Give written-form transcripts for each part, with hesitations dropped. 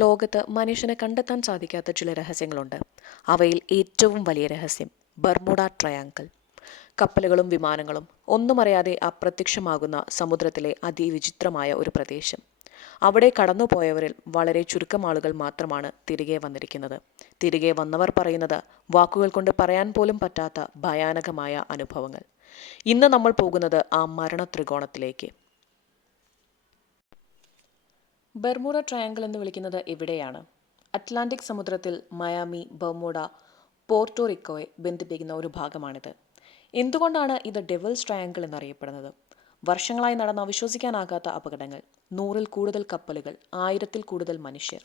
ലോകത്ത് മനുഷ്യന് കണ്ടെത്താൻ സാധിക്കാത്ത ചില രഹസ്യങ്ങളുണ്ട്. അവയിൽ ഏറ്റവും വലിയ രഹസ്യം ബർമുഡ ട്രയാങ്കിൾ. കപ്പലുകളും വിമാനങ്ങളും ഒന്നും അറിയാതെ അപ്രത്യക്ഷമാകുന്ന സമുദ്രത്തിലെ അതിവിചിത്രമായ ഒരു പ്രദേശം. അവിടെ കടന്നുപോയവരിൽ വളരെ ചുരുക്കം ആളുകൾ മാത്രമാണ് തിരികെ വന്നിരിക്കുന്നത്. തിരികെ വന്നവർ പറയുന്നത് വാക്കുകൾ കൊണ്ട് പറയാൻ പോലും പറ്റാത്ത ഭയാനകമായ അനുഭവങ്ങൾ. ഇന്ന് നമ്മൾ പോകുന്നത് ആ മരണ ത്രികോണത്തിലേക്ക്. ബർമുഡ ട്രയാങ്കിൾ എന്ന് വിളിക്കുന്നത് ഇവിടെയാണ്. അറ്റ്ലാന്റിക് സമുദ്രത്തിൽ മയാമി, ബർമുഡ, പോർട്ടോറിക്കോയെ ബന്ധിപ്പിക്കുന്ന ഒരു ഭാഗമാണിത്. എന്തുകൊണ്ടാണ് ഇത് ഡെവിൾസ് ട്രയാങ്കിൾ എന്നറിയപ്പെടുന്നത്? വർഷങ്ങളായി നടന്ന വിശ്വസിക്കാനാകാത്ത അപകടങ്ങൾ, 100-ൽ കൂടുതൽ കപ്പലുകൾ, 1000-ൽ കൂടുതൽ മനുഷ്യർ.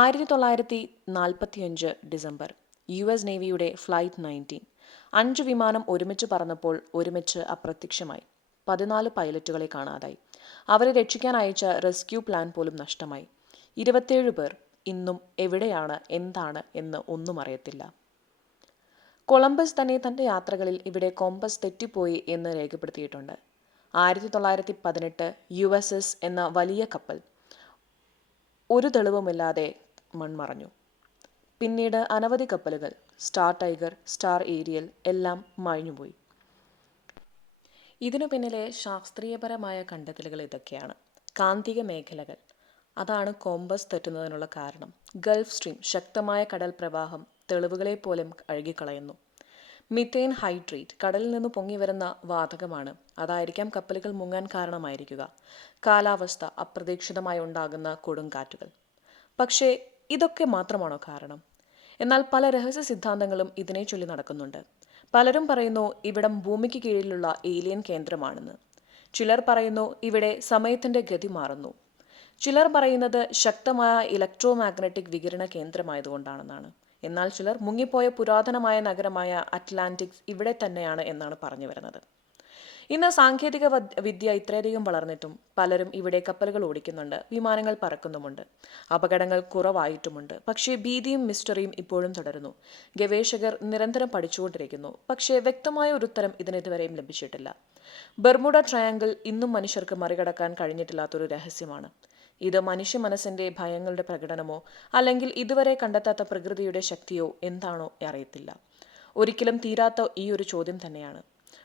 1945 ഡിസംബർ, US നേവിയുടെ ഫ്ലൈറ്റ് 19 5 വിമാനം ഒരുമിച്ച് പറന്നപ്പോൾ ഒരുമിച്ച് അപ്രത്യക്ഷമായി. 14 പൈലറ്റുകളെ കാണാതായി. അവരെ രക്ഷിക്കാൻ അയച്ച റെസ്ക്യൂ പ്ലാൻ പോലും നഷ്ടമായി. 27 പേർ ഇന്നും എവിടെയാണ്, എന്താണ് എന്ന് ഒന്നും അറിയത്തില്ല. കൊളംബസ് തന്നെ തൻ്റെ യാത്രകളിൽ ഇവിടെ കോമ്പസ് തെറ്റിപ്പോയി എന്ന് രേഖപ്പെടുത്തിയിട്ടുണ്ട്. 1918 USS എന്ന വലിയ കപ്പൽ ഒരു തെളിവുമില്ലാതെ മൺമറഞ്ഞു. പിന്നീട് അനവധി കപ്പലുകൾ, സ്റ്റാർ ടൈഗർ, സ്റ്റാർ ഏരിയൽ എല്ലാം മാഞ്ഞുപോയി. ഇതിനു പിന്നിലെ ശാസ്ത്രീയപരമായ കണ്ടെത്തലുകൾ ഇതൊക്കെയാണ്. കാന്തിക മേഖലകൾ, അതാണ് കോമ്പസ് തെറ്റുന്നതിനുള്ള കാരണം. ഗൾഫ് സ്ട്രീം, ശക്തമായ കടൽ പ്രവാഹം തെളിവുകളെ പോലും അഴുകിക്കളയുന്നു. മിഥേൻ ഹൈഡ്രേറ്റ്, കടലിൽ നിന്ന് പൊങ്ങി വരുന്ന വാതകമാണ്. അതായിരിക്കാം കപ്പലുകൾ മുങ്ങാൻ കാരണമായിരിക്കുക. കാലാവസ്ഥ, അപ്രതീക്ഷിതമായി ഉണ്ടാകുന്ന കൊടുങ്കാറ്റുകൾ. പക്ഷേ ഇതൊക്കെ മാത്രമാണോ കാരണം? എന്നാൽ പല രഹസ്യ സിദ്ധാന്തങ്ങളും ഇതിനെ ചൊല്ലി നടക്കുന്നുണ്ട്. പലരും പറയുന്നു ഇവിടം ഭൂമിക്ക് കീഴിലുള്ള ഏലിയൻ കേന്ദ്രമാണെന്ന്. ചിലർ പറയുന്നു ഇവിടെ സമയത്തിന്റെ ഗതി മാറുന്നു. ചിലർ പറയുന്നത് ശക്തമായ ഇലക്ട്രോ മാഗ്നറ്റിക് വികിരണ കേന്ദ്രമായതുകൊണ്ടാണെന്നാണ്. എന്നാൽ ചിലർ മുങ്ങിപ്പോയ പുരാതനമായ നഗരമായ അറ്റ്ലാന്റിക്സ് ഇവിടെ തന്നെയാണ് എന്നാണ് പറഞ്ഞു വരുന്നത്. ഇന്ന് സാങ്കേതിക വിദ്യ ഇത്രയധികം വളർന്നിട്ടും പലരും ഇവിടെ കപ്പലുകൾ ഓടിക്കുന്നുണ്ട്, വിമാനങ്ങൾ പറക്കുന്നുമുണ്ട്. അപകടങ്ങൾ കുറവായിട്ടുമുണ്ട്. പക്ഷേ ഭീതിയും മിസ്റ്ററിയും ഇപ്പോഴും തുടരുന്നു. ഗവേഷകർ നിരന്തരം പഠിച്ചുകൊണ്ടിരിക്കുന്നു. പക്ഷേ വ്യക്തമായ ഒരു ഉത്തരം ഇതിനിതുവരെയും ലഭിച്ചിട്ടില്ല. ബർമുഡ ട്രയാങ്കിൾ ഇന്നും മനുഷ്യർക്ക് മറികടക്കാൻ കഴിഞ്ഞിട്ടില്ലാത്തൊരു രഹസ്യമാണ്. ഇത് മനുഷ്യ മനസ്സിന്റെ ഭയങ്ങളുടെ പ്രകടനമോ അല്ലെങ്കിൽ ഇതുവരെ കണ്ടെത്താത്ത പ്രകൃതിയുടെ ശക്തിയോ എന്താണോ അറിയത്തില്ല. ഒരിക്കലും തീരാത്ത ഈ ഒരു ചോദ്യം തന്നെയാണ്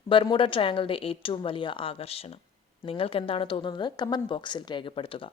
ബർമുഡ ട്രയാങ്കിളിന്റെ ഏറ്റവും വലിയ ആകർഷണം. നിങ്ങൾക്ക് എന്താണ് തോന്നുന്നത്? കമന്റ് ബോക്സിൽ രേഖപ്പെടുത്തുക.